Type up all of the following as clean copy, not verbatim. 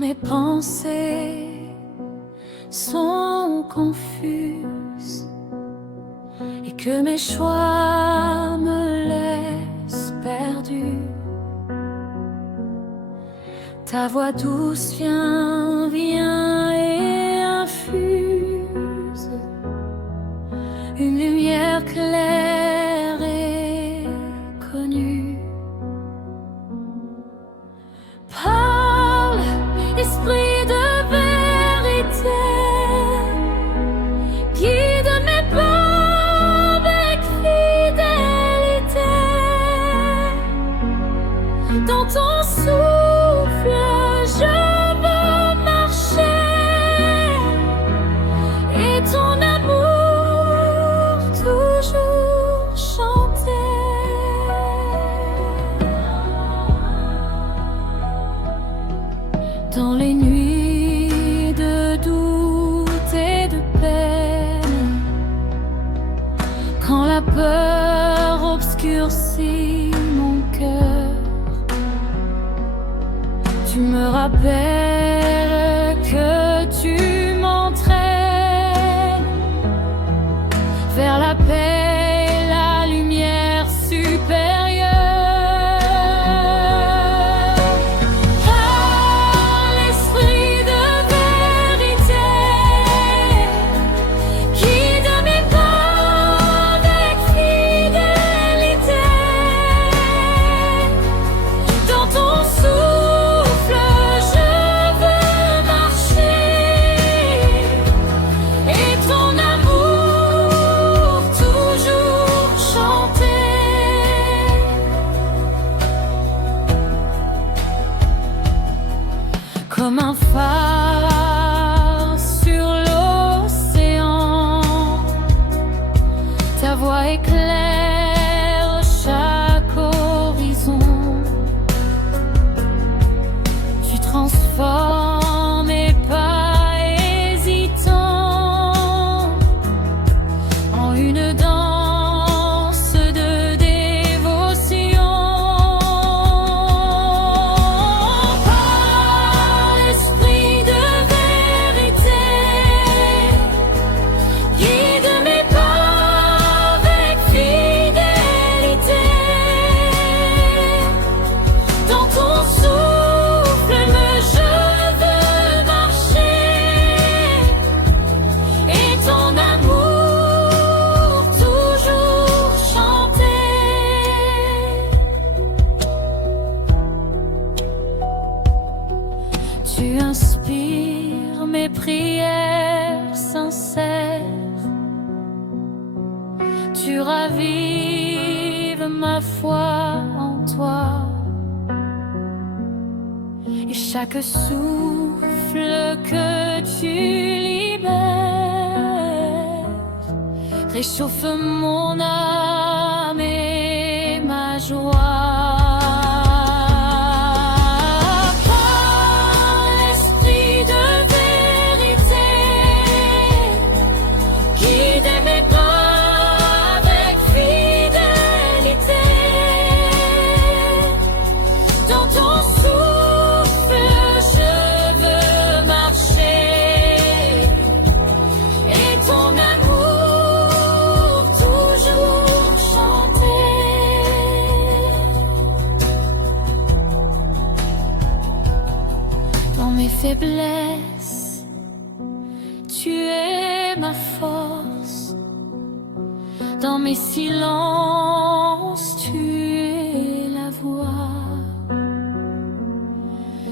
mes pensées sont confuses et que mes choix me laissent perdue, ta voix douce vient et infuse une lumière claire et connue. Parle, esprit de vérité, guide mes pas avec fidélité. Dans ton souffle, je veux marcher et ton amour toujours chanter. Dans les nuits de doute et de peine, quand la peur obscurcit mon cœur, tu me rappelles que tu m'entraînes vers la paix et la lumière supérieure. Par l'esprit de vérité, guide mes pas avec fidélité. Dans ton souffle, je veux marcher et ton amour toujours chanter. Comme un phare sur l'océan, ta voix éclaire chaque horizon. Tu transformes mes pas hésitants en une danse de dévotion. Par l'esprit de vérité, guide mes pas avec fidélité. Dans ton souffle, je veux marcher et ton amour toujours chanter. Tu inspires mes prières sincères, tu ravives ma foi en toi. Et chaque souffle que tu libères réchauffe mon âme et ma joie. Par l'esprit de vérité, guide mes pas avec fidélité. Dans ton souffle, je veux marcher et ton amour toujours chanter. Dans mes faiblesses, tu es ma force. Dans mes silences, tu es la voix.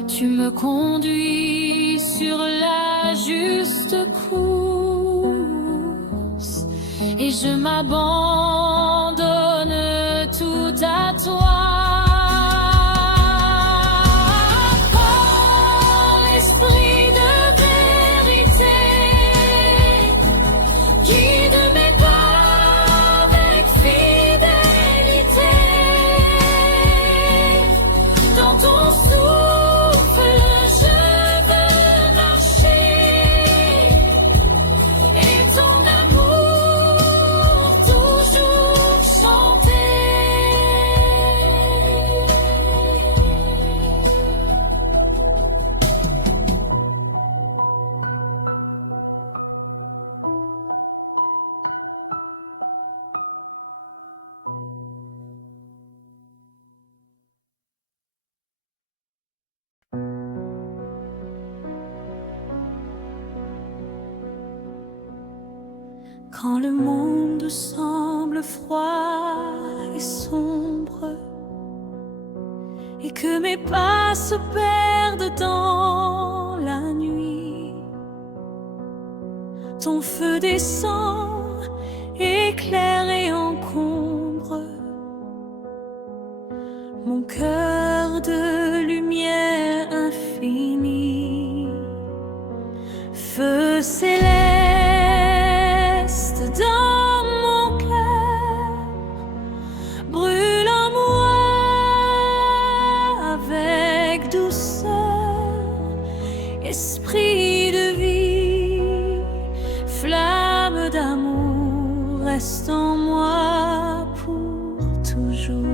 Tu me conduis sur la juste course et je m'abandonne tout à toi. Par l'esprit de vérité, guide mes pas avec fidélité. Dans ton souffle, je veux marcher et ton amour toujours Quand le monde semble froid et sombre, et que mes pas se perdent dans la nuit, ton feu descend, éclaire et encombre mon cœur de lumière infinie. Feu céleste dans mon cœur, brûle en moi avec douceur. Esprit de vie, flamme d'amour, reste en moi pour toujours.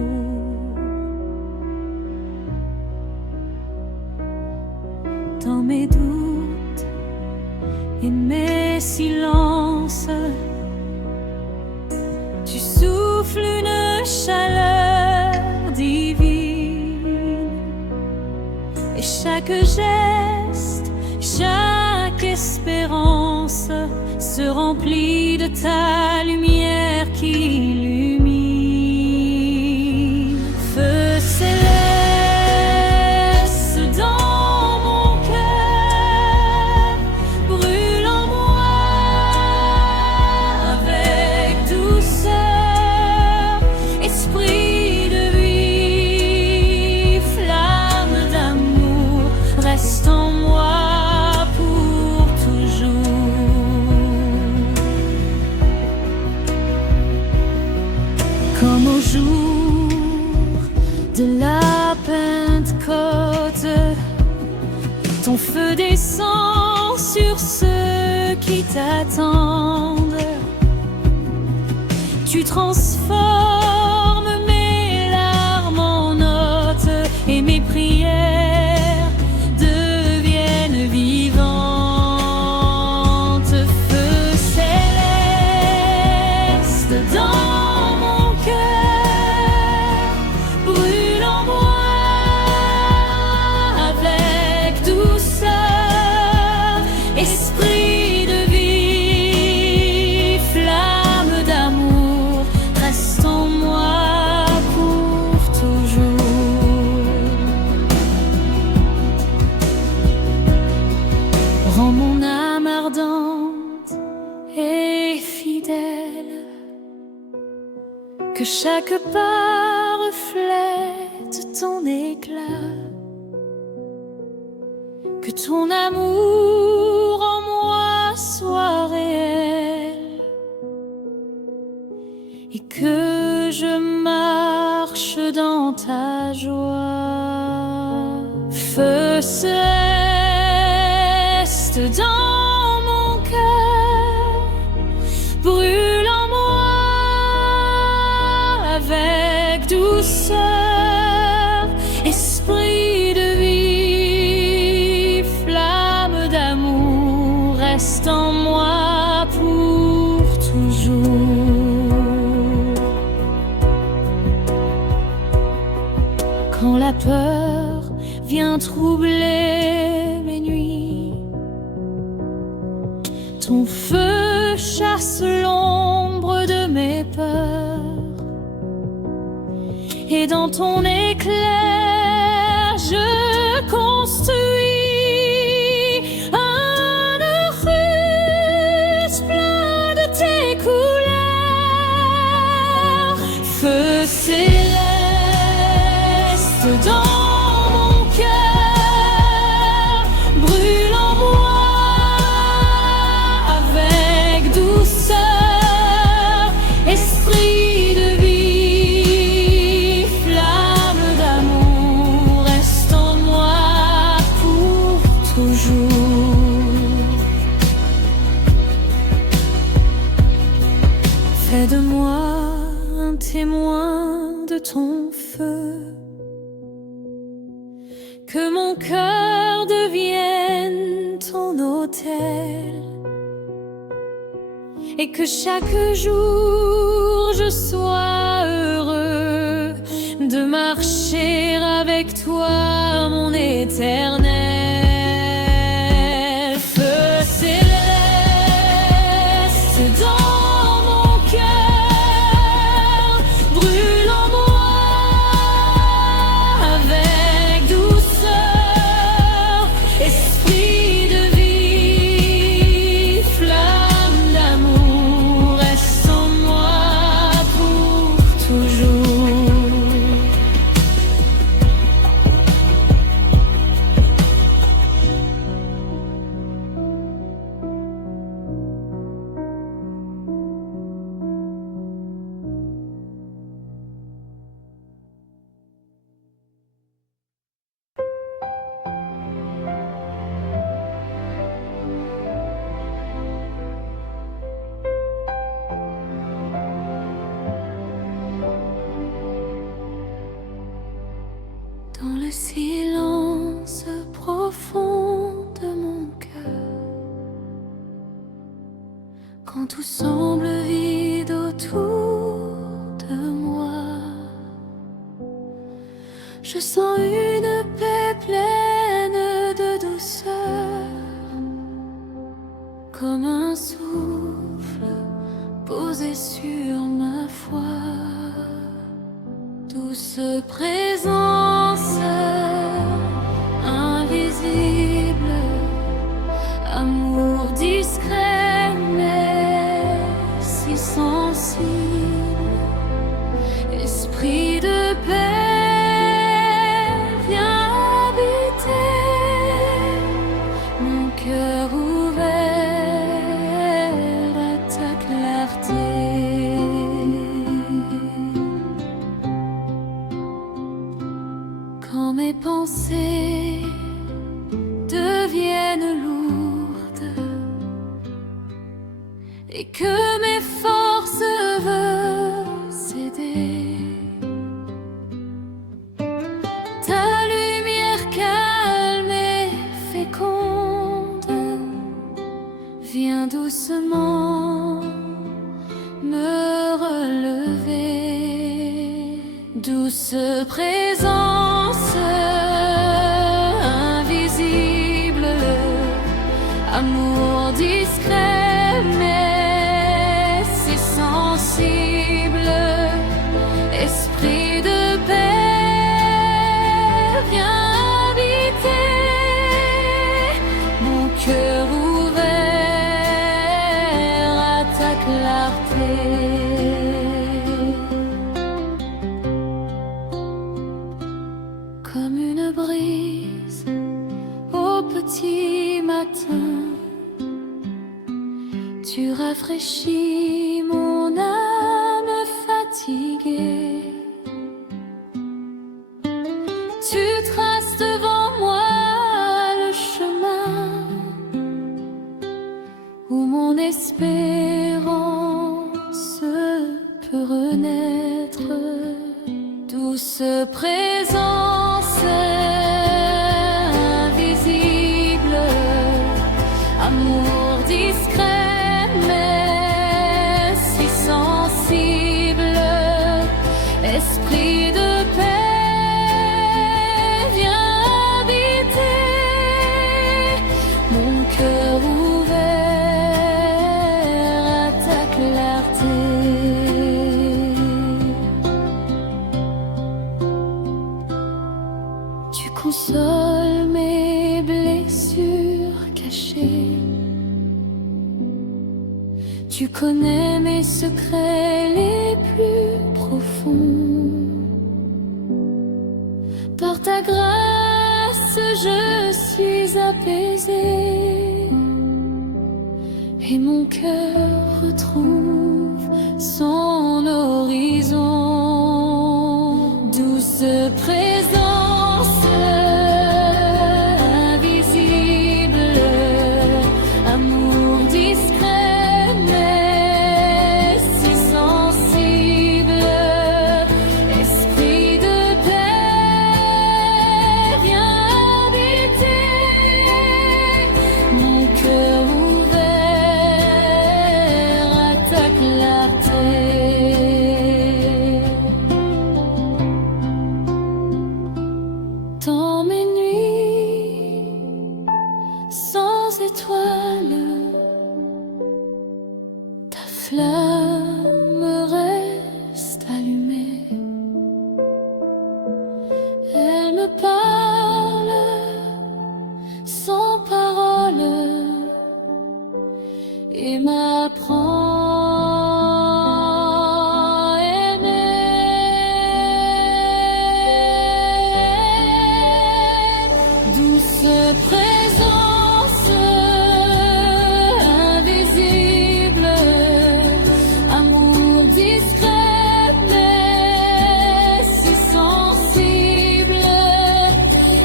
Dans mes doutes et mes silences, tu souffles une chaleur divine, et chaque geste, chaque espérance se remplit de ta lumière qui illumine. Feu céleste dans mon cœur, brûle en moi avec douceur. Esprit de vie, flamme d'amour, reste en moi pour toujours. Comme au jour de la Pentecôte, ton feu descend sur ceux qui t'attendent. Tu transformes mes larmes en notes et mes prières deviennent vivantes. Feu céleste dans mon cœur, brûle en moi avec douceur. Esprit de vie, flamme d'amour, reste en moi pour toujours. Rends mon âme ardente et fidèle, que chaque pas reflète ton éclat, que ton amour en moi soit réel, et que je marche dans ta joie. Feu céleste dans mon cœur, brûle en moi avec douceur. Esprit de vie, flamme d'amour, reste en moi pour toujours. Quand la peur vient troubler mes nuits, ton feu chasse l'ombre de mes peurs, et dans ton éclair je construis un Russes plein de tes couleurs. Feu céleste dans mon cœur, brûle en moi avec douceur. Esprit de vie, flamme d'amour, reste en moi pour toujours. Fais de moi un témoin de ton feu, que mon cœur devienne ton autel, et que chaque jour je sois heureux de marcher avec toi, mon éternel. Feu céleste dans silence profond de mon cœur, quand tout semble vide autour de moi, je sens une paix pleine de douceur, comme un souffle posé sur ma foi. Douce présence invisible, amour discret mais si sensible, esprit de paix, viens habiter mon cœur ouvert à ta clarté. Quand mes pensées deviennent lourdes et que mes forces veulent céder, ta lumière calme et féconde vient doucement me relever. Douce présence invisible, amour discret mais si sensible, esprit de paix, viens habiter mon cœur ouvert à ta clarté. Comme une brise au petit matin, tu rafraîchis mon âme fatiguée. Tu traces devant moi le chemin où mon espérance peut renaître. Douce présence invisible, amour discret mais si sensible, esprit de paix, viens habiter mon cœur ouvert à ta clarté. Tu consoles mes blessures cachées, tu connais mes secrets les plus profonds. Par ta grâce je suis apaisée et mon cœur retrouve son horizon. Douce présence invisible, amour discret mais si sensible, esprit de paix, viens habiter mon cœur ouvert à ta clarté. Dans mes nuits sans étoiles, ta flamme reste allumée. Elle me parle sans parole et m'apprend à aimer. Douce présence invisible, amour discret mais si sensible,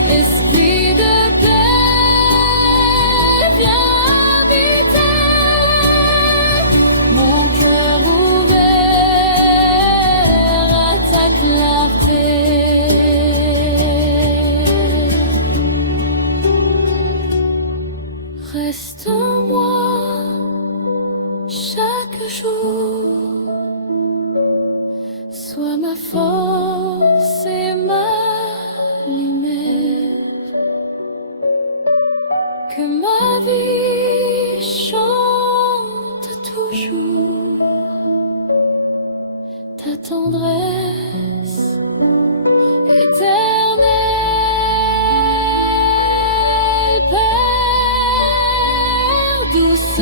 esprit de paix, viens habiter Reste en moi chaque jour, sois ma force et ma lumière, que ma vie chante toujours ta tendresse éternelle. Père, douce